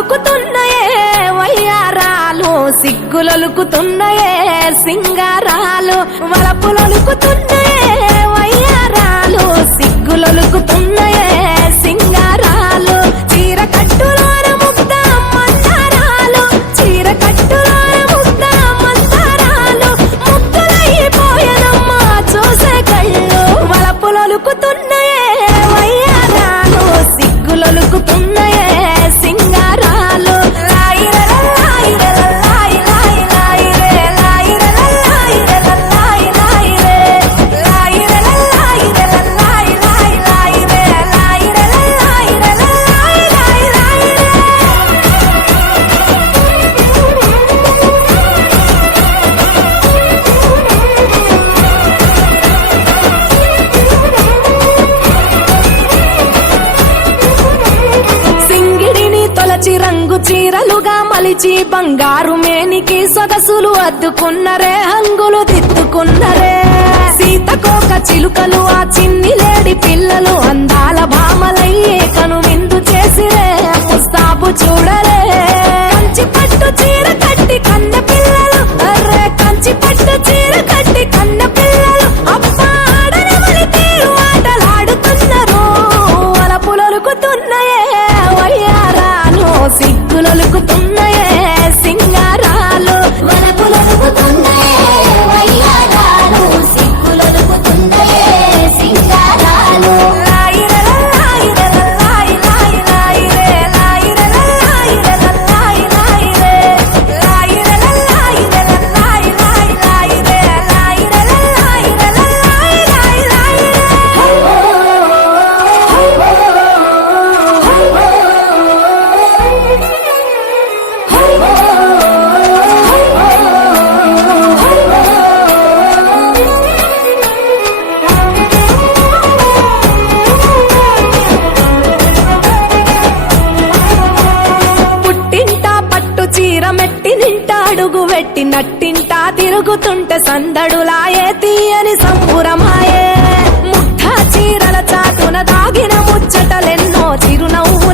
వలపులొలుకుతున్నాయే వయ్యారాలు, సిగ్గులొలుకుతున్నాయే సింగారాలు. వలపులొలుకుతున్నాయే వయ్యారాలు, సిగ్గులొలుకుతున్నాయే సింగారాలు. చీర కట్టులోన ముద్ద మందారాలు, చీర కట్టులోన ముద్ద మందారాలు. ముద్దులైపోయనమ్మా చూసే కళ్ళు. వలపులొలుకుతున్నాయే వయ్యారాలు, సిగ్గులొలుకుతున్నాయే సింగారాలు. రంగు చీరలుగా మలిచి బంగారు మేనికి సొగసులు అద్దుకున్నరే, హంగులు దిద్దుకున్నరే. సీతకోక చిలుకలు ఆ చిన్ని లేడి పిల్లలు అందాల భామలయ్యే కనువిందు చేసిరే, ముస్తాబు చూడరే. కంచి పట్టు చీర కట్టి కన్న పిల్లలు, అర్రే కంచి పట్టు చీర కట్టి కన్న పిల్లలు. అబ్బా ఆడనమని తీరు ఆటలాడుతున్నారు. వలపులొలుకుతున్నాయే వయ్యారాలు, సిగ్గులొలుకుతున్నాయే సింగారాలు. వలపులొలుకుతున్నాయే వయ్యారాలు, సిగ్గులొలుకుతున్నాయే సింగారాలు. అడుగు వెట్టి నట్టింటా తిరుగుతుంటే సందడులాయే, తీయని సంబురమాయే. ముఠా చీరల చాటున దాగిన ముచ్చటలెన్నో, చిరునవ్వు